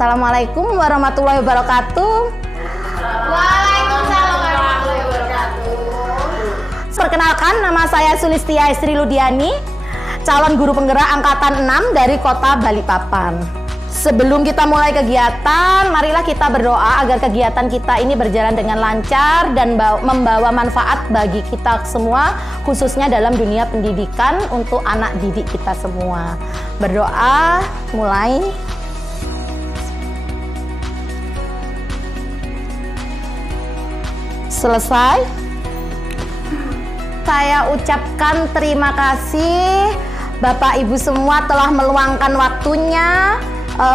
Assalamualaikum warahmatullahi wabarakatuh. Waalaikumsalam warahmatullahi wabarakatuh. Perkenalkan, nama saya Sulistia Estri Ludiani, calon guru penggerak angkatan 6 dari kota Balikpapan. Sebelum kita mulai kegiatan, marilah kita berdoa agar kegiatan kita ini berjalan dengan lancar dan membawa manfaat bagi kita semua, khususnya dalam dunia pendidikan untuk anak didik kita semua. Berdoa, mulai. Selesai. Saya ucapkan terima kasih Bapak Ibu semua telah meluangkan waktunya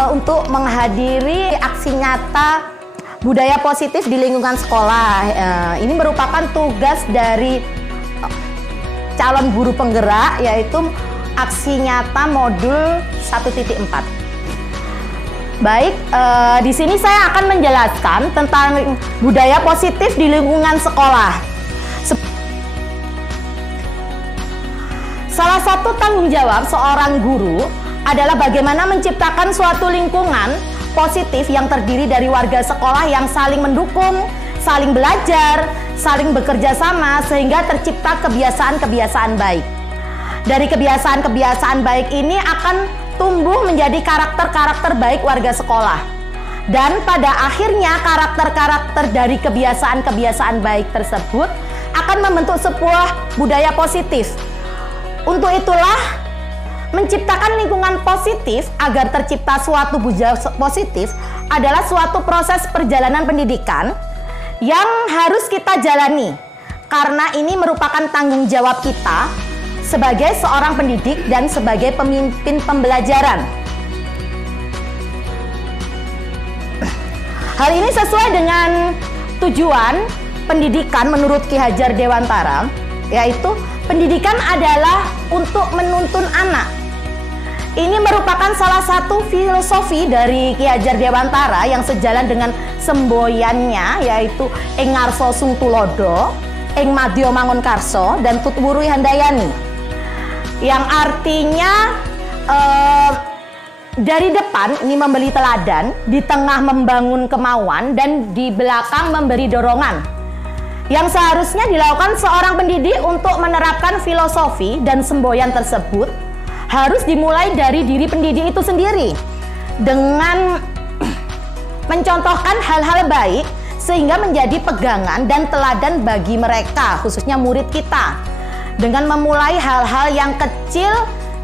untuk menghadiri aksi nyata budaya positif di lingkungan sekolah. Ini merupakan tugas dari calon guru penggerak, yaitu aksi nyata modul 1.4. Baik, di sini saya akan menjelaskan tentang budaya positif di lingkungan sekolah. Salah satu tanggung jawab seorang guru adalah bagaimana menciptakan suatu lingkungan positif yang terdiri dari warga sekolah yang saling mendukung, saling belajar, saling bekerja sama sehingga tercipta kebiasaan-kebiasaan baik. Dari kebiasaan-kebiasaan baik ini akan tumbuh menjadi karakter-karakter baik warga sekolah. Dan pada akhirnya karakter-karakter dari kebiasaan-kebiasaan baik tersebut akan membentuk sebuah budaya positif. Untuk itulah menciptakan lingkungan positif agar tercipta suatu budaya positif adalah suatu proses perjalanan pendidikan yang harus kita jalani, karena ini merupakan tanggung jawab kita sebagai seorang pendidik dan sebagai pemimpin pembelajaran. Hal ini sesuai dengan tujuan pendidikan menurut Ki Hajar Dewantara, yaitu pendidikan adalah untuk menuntun anak. Ini merupakan salah satu filosofi dari Ki Hajar Dewantara yang sejalan dengan semboyannya, yaitu Ing Ngarsa Sung Tulodo, Ing Madya Mangun Karso, dan Tutwuru Handayani. Yang artinya dari depan ini memberi teladan, di tengah membangun kemauan, dan di belakang memberi dorongan. Yang seharusnya dilakukan seorang pendidik untuk menerapkan filosofi dan semboyan tersebut harus dimulai dari diri pendidik itu sendiri dengan mencontohkan hal-hal baik sehingga menjadi pegangan dan teladan bagi mereka, khususnya murid kita, dengan memulai hal-hal yang kecil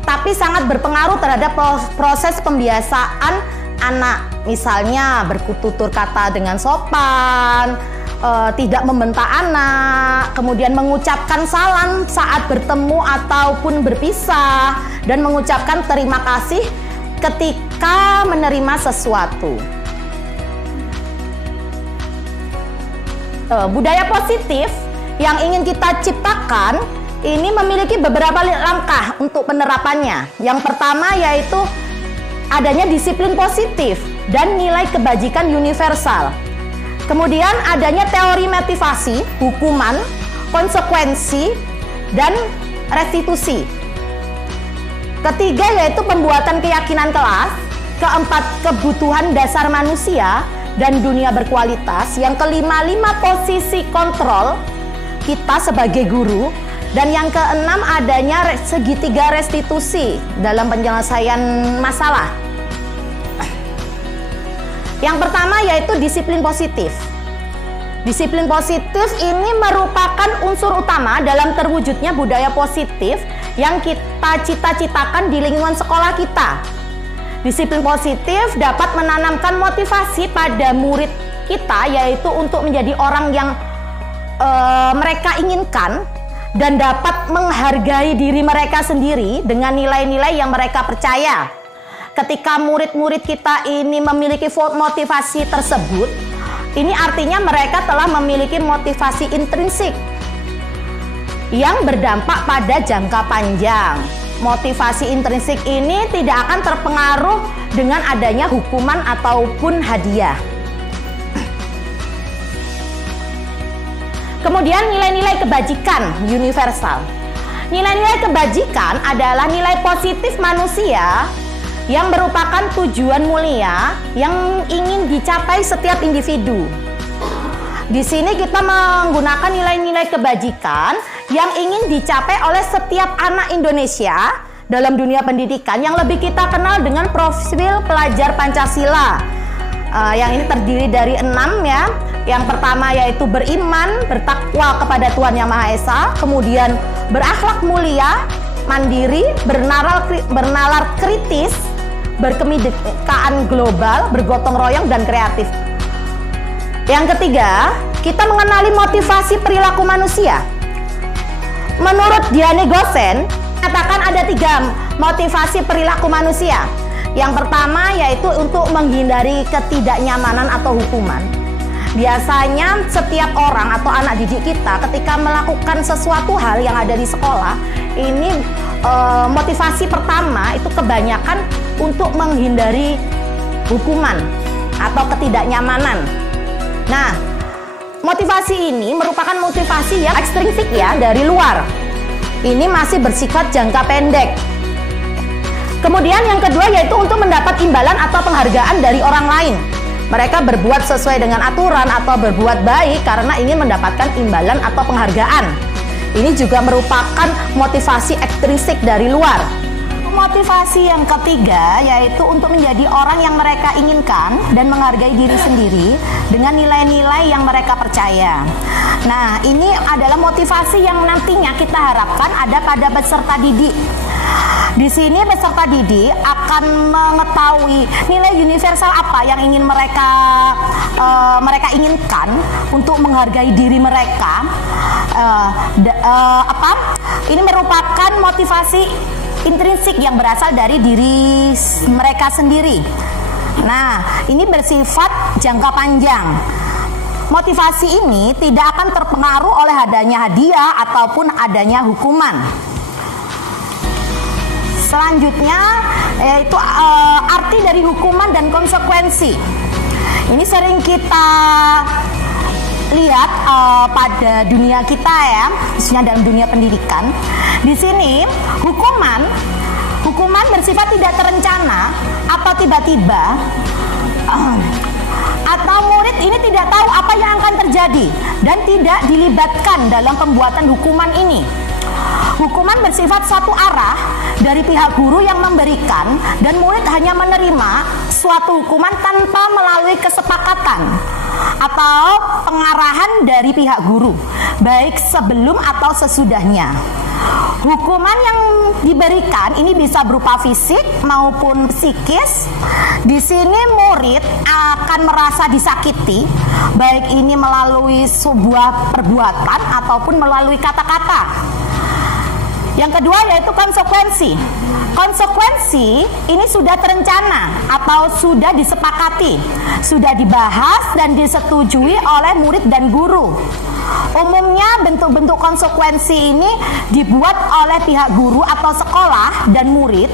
tapi sangat berpengaruh terhadap proses pembiasaan anak. Misalnya bertutur kata dengan sopan, tidak membentak anak, kemudian mengucapkan salam saat bertemu ataupun berpisah, dan mengucapkan terima kasih ketika menerima sesuatu. Budaya positif yang ingin kita ciptakan ini memiliki beberapa langkah untuk penerapannya. Yang pertama yaitu adanya disiplin positif dan nilai kebajikan universal. Kemudian adanya teori motivasi, hukuman, konsekuensi, dan restitusi. Ketiga yaitu pembuatan keyakinan kelas. Keempat, kebutuhan dasar manusia dan dunia berkualitas. Yang kelima, 5 posisi kontrol kita sebagai guru. Dan yang keenam, adanya segitiga restitusi dalam penyelesaian masalah. Yang pertama yaitu disiplin positif. Disiplin positif ini merupakan unsur utama dalam terwujudnya budaya positif yang kita cita-citakan di lingkungan sekolah kita. Disiplin positif dapat menanamkan motivasi pada murid kita, yaitu untuk menjadi orang yang mereka inginkan dan dapat menghargai diri mereka sendiri dengan nilai-nilai yang mereka percaya. Ketika murid-murid kita ini memiliki motivasi tersebut, ini artinya mereka telah memiliki motivasi intrinsik yang berdampak pada jangka panjang. Motivasi intrinsik ini tidak akan terpengaruh dengan adanya hukuman ataupun hadiah. Kemudian nilai-nilai kebajikan universal. Nilai-nilai kebajikan adalah nilai positif manusia yang merupakan tujuan mulia yang ingin dicapai setiap individu. Di sini kita menggunakan nilai-nilai kebajikan yang ingin dicapai oleh setiap anak Indonesia dalam dunia pendidikan yang lebih kita kenal dengan profil pelajar Pancasila. Yang ini terdiri dari 6 ya. Yang pertama yaitu beriman, bertakwa kepada Tuhan Yang Maha Esa, kemudian berakhlak mulia, mandiri, bernalar kritis, berkemidekaan global, bergotong royong dan kreatif. Yang ketiga, kita mengenali motivasi perilaku manusia. Menurut Diane Gosen, katakan ada 3 motivasi perilaku manusia. Yang pertama yaitu untuk menghindari ketidaknyamanan atau hukuman. Biasanya setiap orang atau anak didik kita ketika melakukan sesuatu hal yang ada di sekolah, ini motivasi pertama itu kebanyakan untuk menghindari hukuman atau ketidaknyamanan. Nah, motivasi ini merupakan motivasi yang ekstrinsik ya, dari luar. Ini masih bersifat jangka pendek. Kemudian yang kedua yaitu untuk mendapat imbalan atau penghargaan dari orang lain. Mereka berbuat sesuai dengan aturan atau berbuat baik karena ingin mendapatkan imbalan atau penghargaan. Ini juga merupakan motivasi ekstrinsik dari luar. Motivasi yang ketiga yaitu untuk menjadi orang yang mereka inginkan dan menghargai diri sendiri dengan nilai-nilai yang mereka percaya. Nah, ini adalah motivasi yang nantinya kita harapkan ada pada peserta didik. Di sini peserta didik akan mengetahui nilai universal apa yang ingin mereka inginkan untuk menghargai diri mereka. Ini merupakan motivasi intrinsik yang berasal dari diri mereka sendiri. Nah, ini bersifat jangka panjang. Motivasi ini tidak akan terpengaruh oleh adanya hadiah ataupun adanya hukuman. Selanjutnya yaitu arti dari hukuman dan konsekuensi. Ini sering kita lihat pada dunia kita ya, khususnya dalam dunia pendidikan. Di sini hukuman bersifat tidak terencana atau tiba-tiba, atau murid ini tidak tahu apa yang akan terjadi dan tidak dilibatkan dalam pembuatan hukuman ini. Hukuman bersifat satu arah dari pihak guru yang memberikan dan murid hanya menerima suatu hukuman tanpa melalui kesepakatan atau pengarahan dari pihak guru, baik sebelum atau sesudahnya. Hukuman yang diberikan ini bisa berupa fisik maupun psikis. Di sini murid akan merasa disakiti, baik ini melalui sebuah perbuatan ataupun melalui kata-kata. Yang kedua yaitu konsekuensi. Konsekuensi ini sudah terencana atau sudah disepakati, sudah dibahas dan disetujui oleh murid dan guru. Umumnya bentuk-bentuk konsekuensi ini dibuat oleh pihak guru atau sekolah, dan murid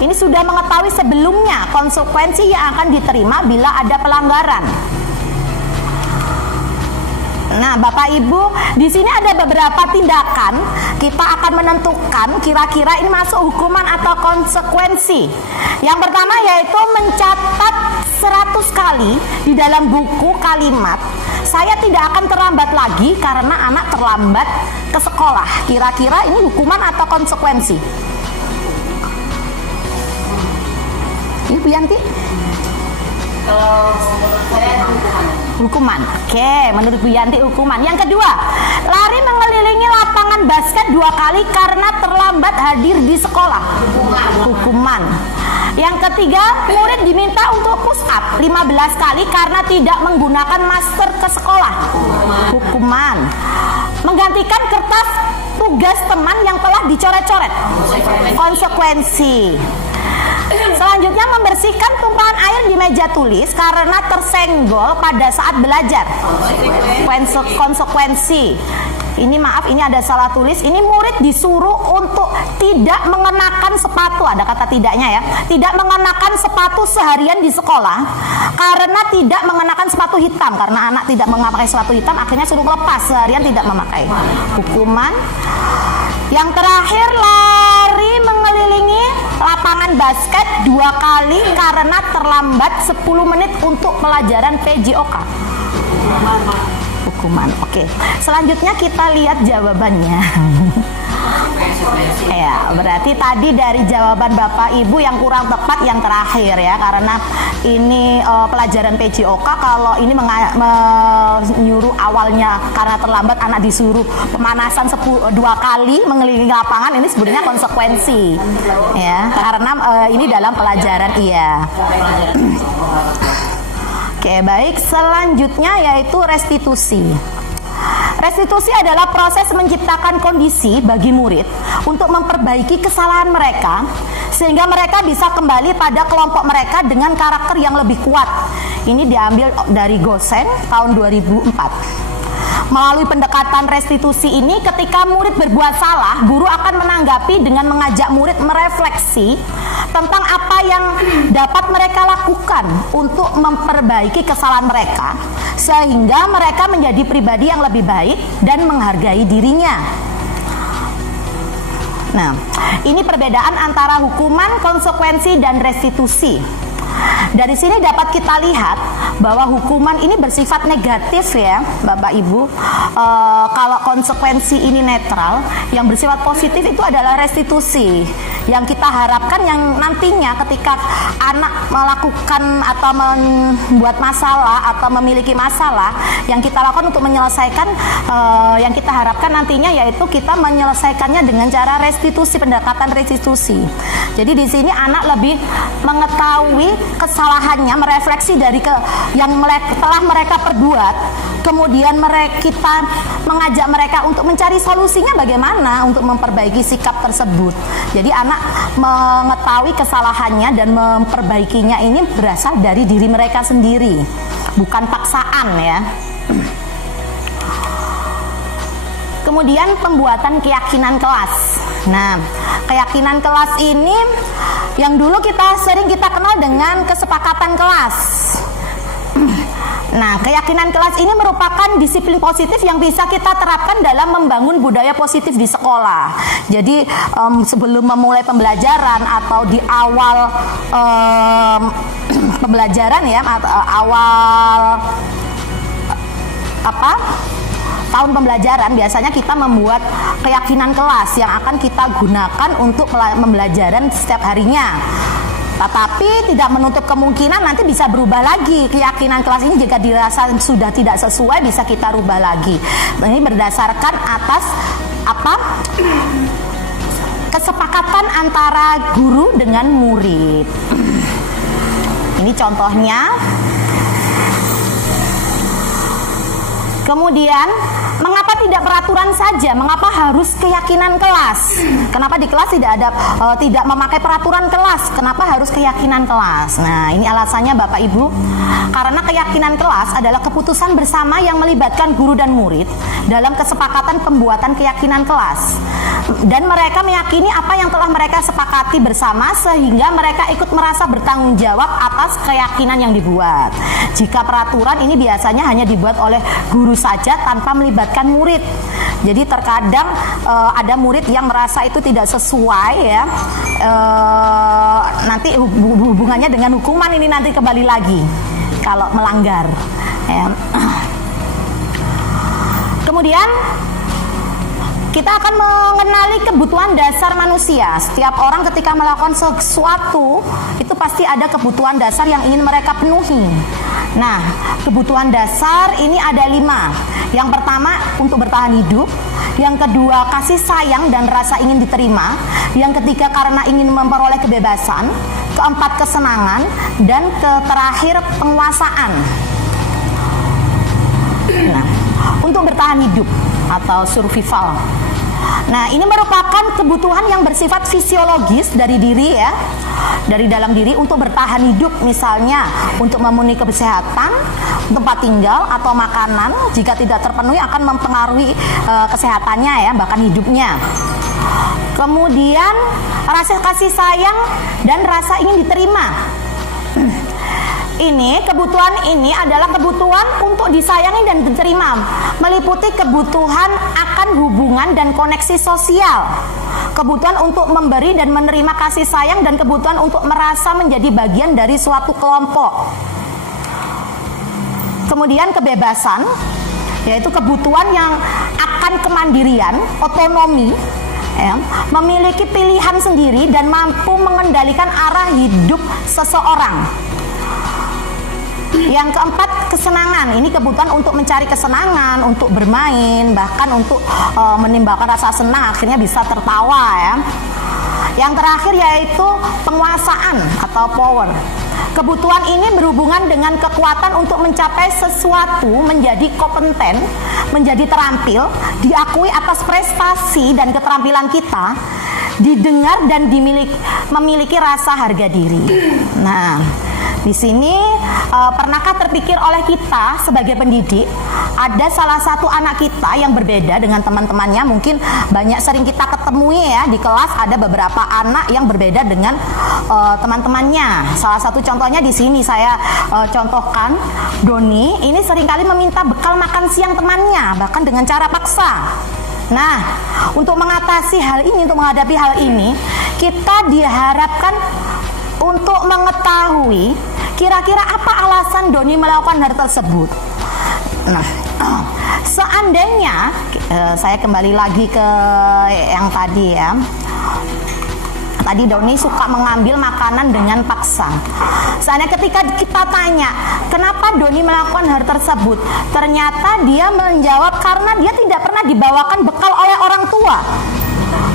ini sudah mengetahui sebelumnya konsekuensi yang akan diterima bila ada pelanggaran. Nah, Bapak Ibu, di sini ada beberapa tindakan. Kita akan menentukan kira-kira ini masuk hukuman atau konsekuensi. Yang pertama yaitu mencatat 100 kali di dalam buku kalimat, "Saya tidak akan terlambat lagi karena anak terlambat ke sekolah." Kira-kira ini hukuman atau konsekuensi? Ibu Yanti? Kalau menurut saya Hukuman. Oke, menurut Bu Yanti hukuman. Yang kedua, lari mengelilingi lapangan basket 2 kali karena terlambat hadir di sekolah. Hukuman. Yang ketiga, murid diminta untuk push up 15 kali karena tidak menggunakan masker ke sekolah. Hukuman. Menggantikan kertas tugas teman yang telah dicoret-coret. Konsekuensi. Selanjutnya, membersihkan tumpahan air di meja tulis karena tersenggol pada saat belajar. Konsekuensi. Ini maaf, ini ada salah tulis. Ini murid disuruh untuk tidak mengenakan sepatu, ada kata tidaknya ya. Tidak mengenakan sepatu seharian di sekolah karena tidak mengenakan sepatu hitam. Karena anak tidak memakai sepatu hitam, akhirnya suruh lepas seharian tidak memakai. Hukuman. Yang terakhir, lari mengelilingi lapangan basket 2 kali karena terlambat 10 menit untuk pelajaran PJOK. Hukuman. Oke. Selanjutnya kita lihat jawabannya. Ya, berarti tadi dari jawaban Bapak Ibu yang kurang tepat yang terakhir ya, karena ini pelajaran PJOK kalau ini menyuruh awalnya karena terlambat anak disuruh pemanasan 2 kali mengelilingi lapangan, ini sebenarnya konsekuensi ya, karena ini dalam pelajaran iya. Oke, baik, selanjutnya yaitu restitusi. Restitusi adalah proses menciptakan kondisi bagi murid untuk memperbaiki kesalahan mereka sehingga mereka bisa kembali pada kelompok mereka dengan karakter yang lebih kuat. Ini diambil dari Gosen tahun 2004. Melalui pendekatan restitusi ini, ketika murid berbuat salah, guru akan menanggapi dengan mengajak murid merefleksi tentang apa yang dapat mereka lakukan untuk memperbaiki kesalahan mereka, sehingga mereka menjadi pribadi yang lebih baik dan menghargai dirinya. Nah, ini perbedaan antara hukuman, konsekuensi, dan restitusi. Dari sini dapat kita lihat bahwa hukuman ini bersifat negatif ya Bapak Ibu. Kalau konsekuensi ini netral, yang bersifat positif itu adalah restitusi. Yang kita harapkan yang nantinya ketika anak melakukan atau membuat masalah atau memiliki masalah, yang kita lakukan untuk menyelesaikan, yang kita harapkan nantinya yaitu kita menyelesaikannya dengan cara restitusi, pendekatan restitusi. Jadi di sini anak lebih mengetahui kesalahannya, merefleksi dari yang telah mereka perbuat, kemudian kita mengajak mereka untuk mencari solusinya bagaimana untuk memperbaiki sikap tersebut. Jadi anak mengetahui kesalahannya dan memperbaikinya ini berasal dari diri mereka sendiri, bukan paksaan ya. Kemudian pembuatan keyakinan kelas. Nah, keyakinan kelas ini yang dulu sering kita kenal dengan kesepakatan kelas. Nah, keyakinan kelas ini merupakan disiplin positif yang bisa kita terapkan dalam membangun budaya positif di sekolah. Jadi sebelum memulai pembelajaran atau di awal pembelajaran ya, awal tahun pembelajaran, biasanya kita membuat keyakinan kelas yang akan kita gunakan untuk pembelajaran setiap harinya. Tetapi tidak menutup kemungkinan nanti bisa berubah lagi keyakinan kelas ini, jika dirasa sudah tidak sesuai bisa kita rubah lagi. Ini berdasarkan atas kesepakatan antara guru dengan murid. Ini contohnya. Kemudian, mengapa tidak peraturan saja? Mengapa harus keyakinan kelas? Kenapa di kelas tidak memakai peraturan kelas? Kenapa harus keyakinan kelas? Nah, ini alasannya Bapak Ibu. Karena keyakinan kelas adalah keputusan bersama yang melibatkan guru dan murid dalam kesepakatan pembuatan keyakinan kelas. Dan mereka meyakini apa yang telah mereka sepakati bersama sehingga mereka ikut merasa bertanggung jawab atas keyakinan yang dibuat. Jika peraturan ini biasanya hanya dibuat oleh guru saja tanpa melibatkan murid. Jadi terkadang ada murid yang merasa itu tidak sesuai ya. Nanti hubungannya dengan hukuman ini nanti kembali lagi kalau melanggar ya. Kemudian kita akan mengenali kebutuhan dasar manusia. Setiap orang ketika melakukan sesuatu itu pasti ada kebutuhan dasar yang ingin mereka penuhi. Nah, kebutuhan dasar ini ada 5. Yang pertama, untuk bertahan hidup. Yang kedua, kasih sayang dan rasa ingin diterima. Yang ketiga, karena ingin memperoleh kebebasan. Keempat, kesenangan. Dan terakhir, penguasaan. Nah, untuk bertahan hidup atau survival. Nah, ini merupakan kebutuhan yang bersifat fisiologis dari diri ya, dari dalam diri untuk bertahan hidup, misalnya untuk memenuhi kesehatan, tempat tinggal atau makanan. Jika tidak terpenuhi akan mempengaruhi kesehatannya ya, bahkan hidupnya. Kemudian rasa kasih sayang dan rasa ingin diterima. Kebutuhan ini adalah kebutuhan untuk disayangi dan diterima, meliputi kebutuhan akan hubungan dan koneksi sosial, kebutuhan untuk memberi dan menerima kasih sayang, dan kebutuhan untuk merasa menjadi bagian dari suatu kelompok. Kemudian kebebasan, yaitu kebutuhan yang akan kemandirian, otonomi, memiliki pilihan sendiri dan mampu mengendalikan arah hidup seseorang. Yang keempat, kesenangan. Ini kebutuhan untuk mencari kesenangan, untuk bermain, bahkan untuk menimbulkan rasa senang, akhirnya bisa tertawa ya. Yang terakhir yaitu penguasaan atau power. Kebutuhan ini berhubungan dengan kekuatan untuk mencapai sesuatu, menjadi kompeten, menjadi terampil, diakui atas prestasi dan keterampilan kita, didengar dan memiliki rasa harga diri. Nah, di sini pernahkah terpikir oleh kita sebagai pendidik, ada salah satu anak kita yang berbeda dengan teman-temannya? Mungkin sering kita ketemui ya di kelas, ada beberapa anak yang berbeda dengan teman-temannya. Salah satu contohnya di sini saya contohkan, Doni ini seringkali meminta bekal makan siang temannya, bahkan dengan cara paksa. Nah, untuk mengatasi hal ini, untuk menghadapi hal ini, kita diharapkan untuk mengetahui kira-kira apa alasan Doni melakukan hal tersebut. Nah, seandainya saya kembali lagi ke yang tadi ya. Tadi Doni suka mengambil makanan dengan paksa. Seandainya ketika kita tanya, kenapa Doni melakukan hal tersebut? Ternyata dia menjawab karena dia tidak pernah dibawakan bekal oleh orang tua.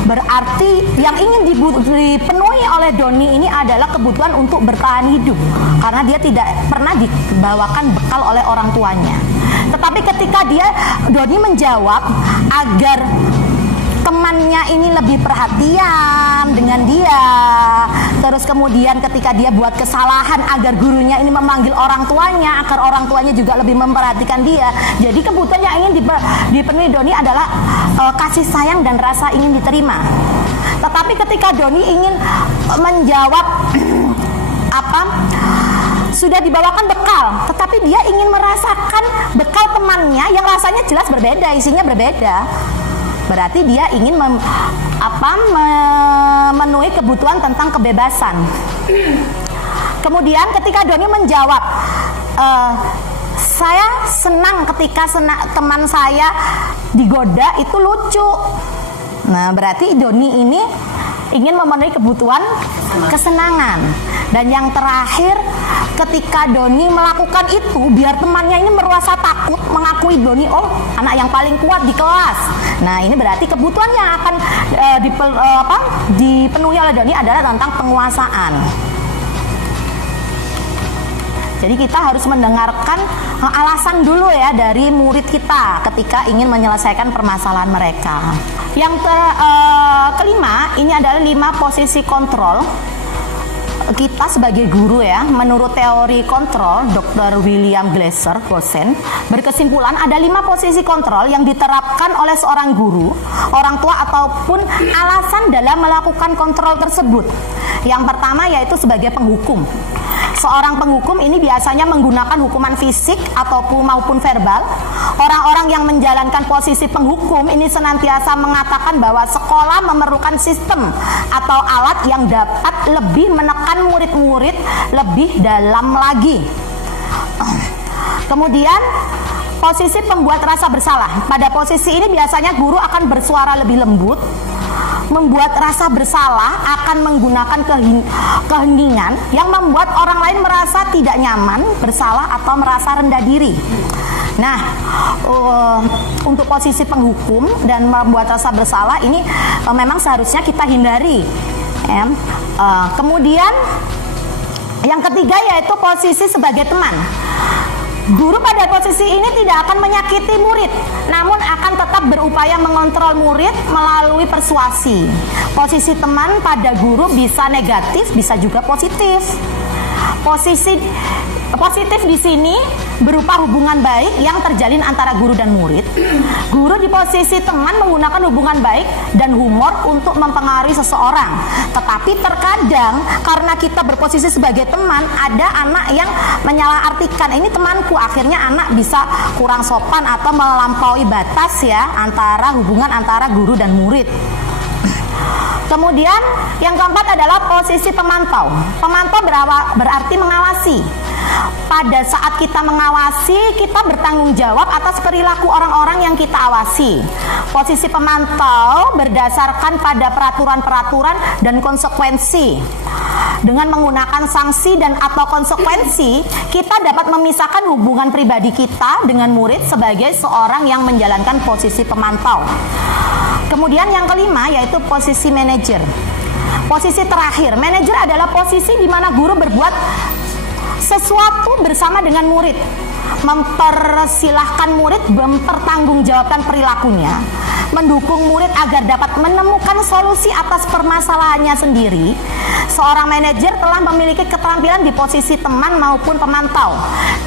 Berarti yang ingin dipenuhi oleh Doni ini adalah kebutuhan untuk bertahan hidup, karena dia tidak pernah dibawakan bekal oleh orang tuanya. Tetapi ketika Doni menjawab agar temannya ini lebih perhatian dengan dia, terus kemudian ketika dia buat kesalahan agar gurunya ini memanggil orang tuanya, agar orang tuanya juga lebih memperhatikan dia. Jadi kebutuhan yang ingin dipenuhi Doni adalah kasih sayang dan rasa ingin diterima. Tetapi ketika Doni ingin menjawab sudah dibawakan bekal, tetapi dia ingin merasakan bekal temannya yang rasanya jelas berbeda, isinya berbeda. Berarti dia ingin memenuhi kebutuhan tentang kebebasan. Kemudian ketika Doni menjawab, saya senang ketika teman saya digoda, itu lucu. Nah, berarti Doni ini ingin memenuhi kebutuhan kesenangan. Dan yang terakhir, ketika Doni melakukan itu biar temannya ini merasa takut, mengakui Doni anak yang paling kuat di kelas. Nah, ini berarti kebutuhan yang akan dipenuhi oleh Doni adalah tentang penguasaan. Jadi kita harus mendengarkan alasan dulu ya dari murid kita ketika ingin menyelesaikan permasalahan mereka. Yang kelima, ini adalah 5 posisi kontrol kita sebagai guru ya. Menurut teori kontrol Dr. William Glasser, dosen, berkesimpulan ada 5 posisi kontrol yang diterapkan oleh seorang guru, orang tua ataupun alasan dalam melakukan kontrol tersebut. Yang pertama yaitu sebagai penghukum. Seorang penghukum ini biasanya menggunakan hukuman fisik maupun verbal. Orang-orang yang menjalankan posisi penghukum ini senantiasa mengatakan bahwa sekolah memerlukan sistem atau alat yang dapat lebih menekan murid-murid lebih dalam lagi. Kemudian posisi pembuat rasa bersalah. Pada posisi ini biasanya guru akan bersuara lebih lembut. Membuat rasa bersalah akan menggunakan keheningan yang membuat orang lain merasa tidak nyaman, bersalah atau merasa rendah diri. Nah, untuk posisi penghukum dan membuat rasa bersalah ini memang seharusnya kita hindari. Kemudian yang ketiga yaitu posisi sebagai teman. Guru pada posisi ini tidak akan menyakiti murid, namun akan tetap berupaya mengontrol murid melalui persuasi. Posisi teman pada guru bisa negatif, bisa juga positif. Posisi positif di sini berupa hubungan baik yang terjalin antara guru dan murid. Guru di posisi teman menggunakan hubungan baik dan humor untuk mempengaruhi seseorang. Tetapi terkadang karena kita berposisi sebagai teman, ada anak yang menyalahartikan, ini temanku, akhirnya anak bisa kurang sopan atau melampaui batas ya antara hubungan antara guru dan murid. Kemudian yang keempat adalah posisi pemantau. Pemantau berarti mengawasi. Pada saat kita mengawasi, kita bertanggung jawab atas perilaku orang-orang yang kita awasi. Posisi pemantau berdasarkan pada peraturan-peraturan dan konsekuensi. Dengan menggunakan sanksi dan atau konsekuensi, kita dapat memisahkan hubungan pribadi kita dengan murid sebagai seorang yang menjalankan posisi pemantau. Kemudian yang kelima yaitu posisi manajer. Posisi terakhir, manajer adalah posisi di mana guru berbuat sesuatu bersama dengan murid, mempersilahkan murid mempertanggungjawabkan perilakunya, mendukung murid agar dapat menemukan solusi atas permasalahannya sendiri. Seorang manajer telah memiliki keterampilan di posisi teman maupun pemantau,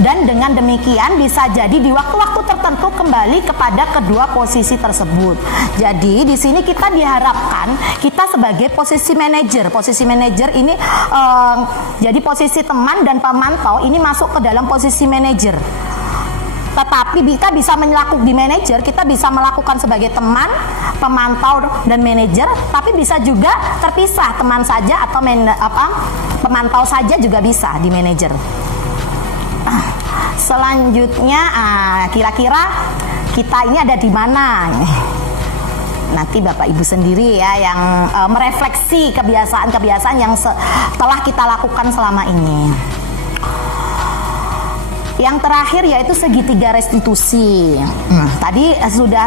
dan dengan demikian bisa jadi di waktu-waktu tertentu kembali kepada kedua posisi tersebut. Jadi di sini kita diharapkan kita sebagai posisi manajer. Posisi manajer ini jadi posisi teman dan pemantau ini masuk ke dalam posisi manajer. Tetapi kita bisa melakukan di manajer, kita bisa melakukan sebagai teman, pemantau dan manajer, tapi bisa juga terpisah, teman saja atau pemantau saja juga bisa di manajer. Selanjutnya, kira-kira kita ini ada di mana? Nanti Bapak Ibu sendiri ya yang merefleksi kebiasaan-kebiasaan yang telah kita lakukan selama ini. Yang terakhir yaitu segitiga restitusi. Tadi sudah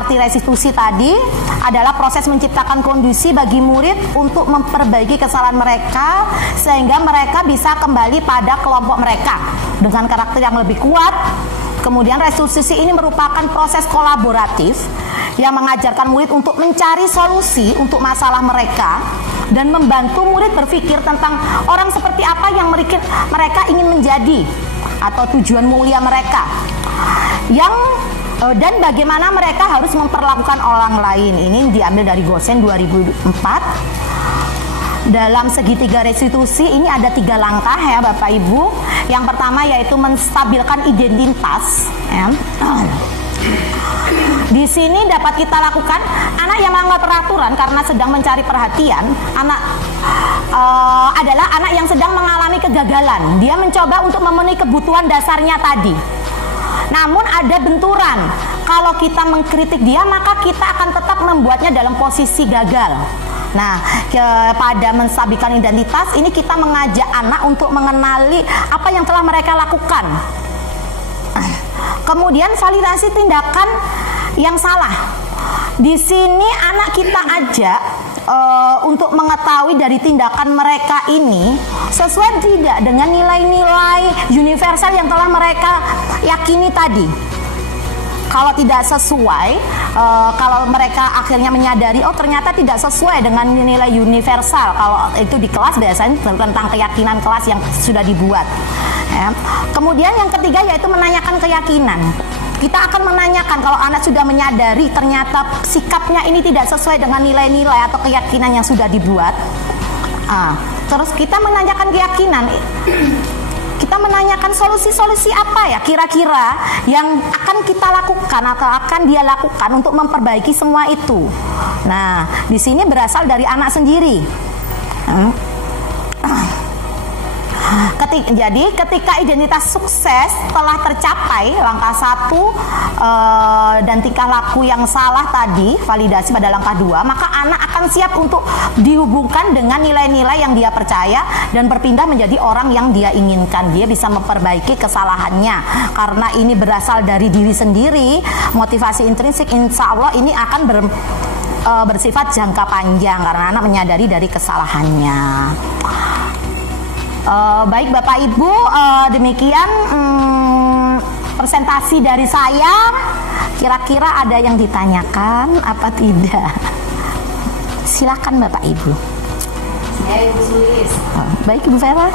arti restitusi tadi adalah proses menciptakan kondisi bagi murid untuk memperbaiki kesalahan mereka sehingga mereka bisa kembali pada kelompok mereka dengan karakter yang lebih kuat. Kemudian restitusi ini merupakan proses kolaboratif yang mengajarkan murid untuk mencari solusi untuk masalah mereka dan membantu murid berpikir tentang orang seperti apa yang mereka ingin menjadi atau tujuan mulia mereka dan bagaimana mereka harus memperlakukan orang lain. Ini diambil dari Gosen 2004. Dalam segitiga restitusi ini ada 3 langkah ya Bapak Ibu. Yang pertama yaitu menstabilkan identitas ya. Di sini dapat kita lakukan anak yang melanggar peraturan karena sedang mencari perhatian. Adalah anak yang sedang mengalami kegagalan. Dia mencoba untuk memenuhi kebutuhan dasarnya tadi. Namun ada benturan. Kalau kita mengkritik dia, maka kita akan tetap membuatnya dalam posisi gagal. Nah, pada menstabilkan identitas ini kita mengajak anak untuk mengenali apa yang telah mereka lakukan. Kemudian validasi tindakan yang salah. Di sini anak kita ajak untuk mengetahui dari tindakan mereka ini sesuai tidak dengan nilai-nilai universal yang telah mereka yakini tadi. Kalau tidak sesuai, kalau mereka akhirnya menyadari, oh ternyata tidak sesuai dengan nilai universal. Kalau itu di kelas biasanya tentang keyakinan kelas yang sudah dibuat. Ya. Kemudian yang ketiga yaitu menanyakan keyakinan. Kita akan menanyakan kalau anak sudah menyadari ternyata sikapnya ini tidak sesuai dengan nilai-nilai atau keyakinan yang sudah dibuat. Terus kita menanyakan keyakinan. Kita menanyakan solusi-solusi apa ya kira-kira yang akan kita lakukan atau akan dia lakukan untuk memperbaiki semua itu. Nah, di sini berasal dari anak sendiri. Jadi ketika identitas sukses telah tercapai, langkah 1 dan tingkah laku yang salah tadi, validasi pada langkah 2, maka anak akan siap untuk dihubungkan dengan nilai-nilai yang dia percaya dan berpindah menjadi orang yang dia inginkan. Dia bisa memperbaiki kesalahannya karena ini berasal dari diri sendiri. Motivasi intrinsik insya Allah ini akan bersifat jangka panjang karena anak menyadari dari kesalahannya. Baik Bapak Ibu, demikian presentasi dari saya. Kira-kira ada yang ditanyakan apa tidak? Silakan Bapak Ibu. Saya Ibu Sulis. Baik Ibu Vera.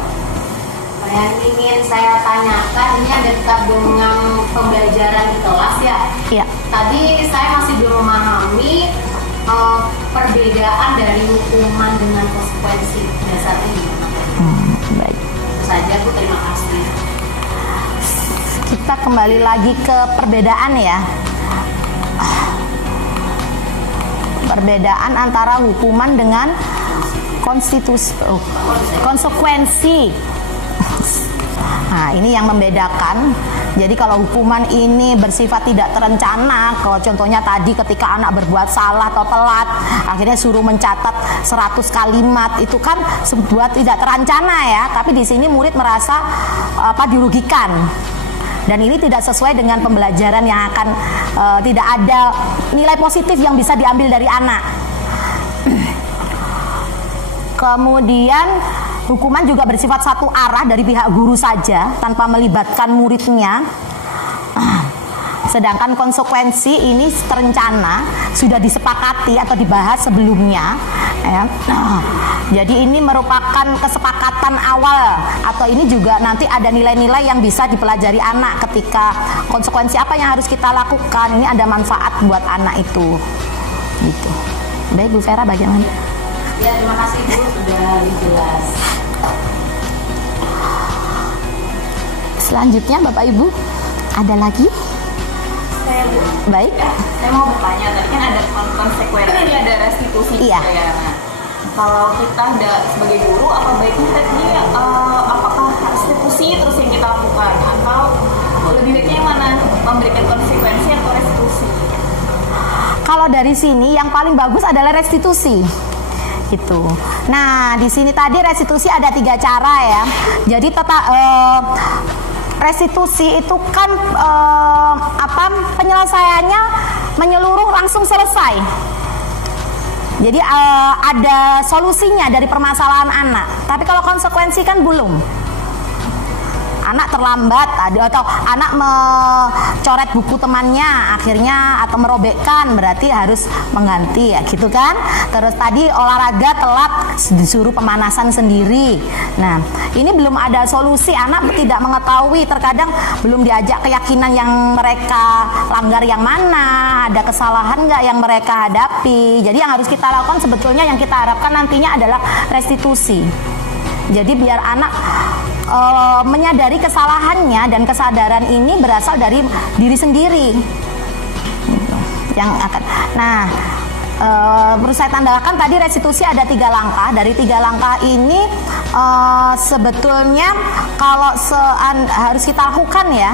Yang ingin saya tanyakan ini ada dekat dengan pembelajaran di kelas ya. Iya. Tadi saya masih belum memahami perbedaan dari hukuman dengan konsekuensi dasarnya gimana? Baik. Itu saja Bu, terima kasih. Kita kembali lagi ke perbedaan ya. Perbedaan antara hukuman dengan konsekuensi. Nah, ini yang membedakan. Jadi kalau hukuman ini bersifat tidak terencana, kalau contohnya tadi ketika anak berbuat salah atau telat, akhirnya suruh mencatat 100 kalimat, itu kan sebuah tidak terencana ya, tapi di sini murid merasa dirugikan. Dan ini tidak sesuai dengan pembelajaran yang akan tidak ada nilai positif yang bisa diambil dari anak. Kemudian hukuman juga bersifat satu arah dari pihak guru saja tanpa melibatkan muridnya. Sedangkan konsekuensi ini terencana, sudah disepakati atau dibahas sebelumnya ya. Jadi ini merupakan kesepakatan awal, atau ini juga nanti ada nilai-nilai yang bisa dipelajari anak ketika konsekuensi apa yang harus kita lakukan. Ini ada manfaat buat anak itu gitu. Baik Bu Vera, bagaimana? Ya, terima kasih Bu, sudah jelas. Selanjutnya Bapak Ibu, ada lagi? Saya Bu. Baik. Saya mau bertanya, tadi kan ada konsekuensi, ini ada restitusi Iya. juga ya. Nah, kalau kita sebagai guru, apa baiknya tadi apakah restitusi terus yang kita lakukan, atau lebih baiknya yang mana, memberikan konsekuensi atau restitusi? Kalau dari sini yang paling bagus adalah restitusi. Gitu. Nah, di sini tadi restitusi ada 3 cara ya. Jadi restitusi itu kan penyelesaiannya menyeluruh langsung selesai. Jadi ada solusinya dari permasalahan anak. Tapi kalau konsekuensi kan belum. Anak terlambat atau anak mencoret buku temannya akhirnya atau merobekkan, berarti harus mengganti ya gitu kan. Terus tadi olahraga telat, disuruh pemanasan sendiri. Nah, ini belum ada solusi, anak tidak mengetahui, terkadang belum diajak keyakinan yang mereka langgar yang mana, ada kesalahan nggak yang mereka hadapi. Jadi yang harus kita lakukan sebetulnya, yang kita harapkan nantinya adalah restitusi. Jadi biar anak menyadari kesalahannya, dan kesadaran ini berasal dari diri sendiri. Yang akan. Nah, perlu saya tandalkan tadi restitusi ada 3 langkah. Dari 3 langkah ini sebetulnya kalau harus kita lakukan ya.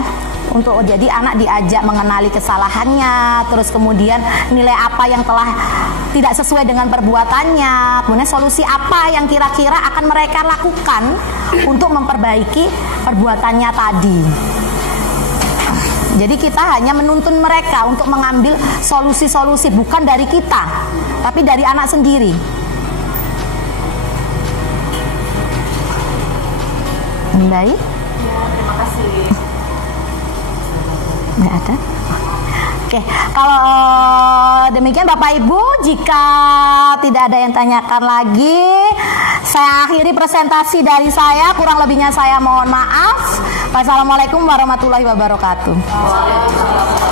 Untuk jadi anak diajak mengenali kesalahannya, terus kemudian nilai apa yang telah tidak sesuai dengan perbuatannya, kemudian solusi apa yang kira-kira akan mereka lakukan untuk memperbaiki perbuatannya tadi. Jadi kita hanya menuntun mereka untuk mengambil solusi-solusi, bukan dari kita, tapi dari anak sendiri. Baik. Ya, terima kasih. Nggak ada. Oke, kalau demikian Bapak Ibu, jika tidak ada yang tanyakan lagi, saya akhiri presentasi dari saya. Kurang lebihnya saya mohon maaf. Wassalamualaikum warahmatullahi wabarakatuh. Waalaikumsalam.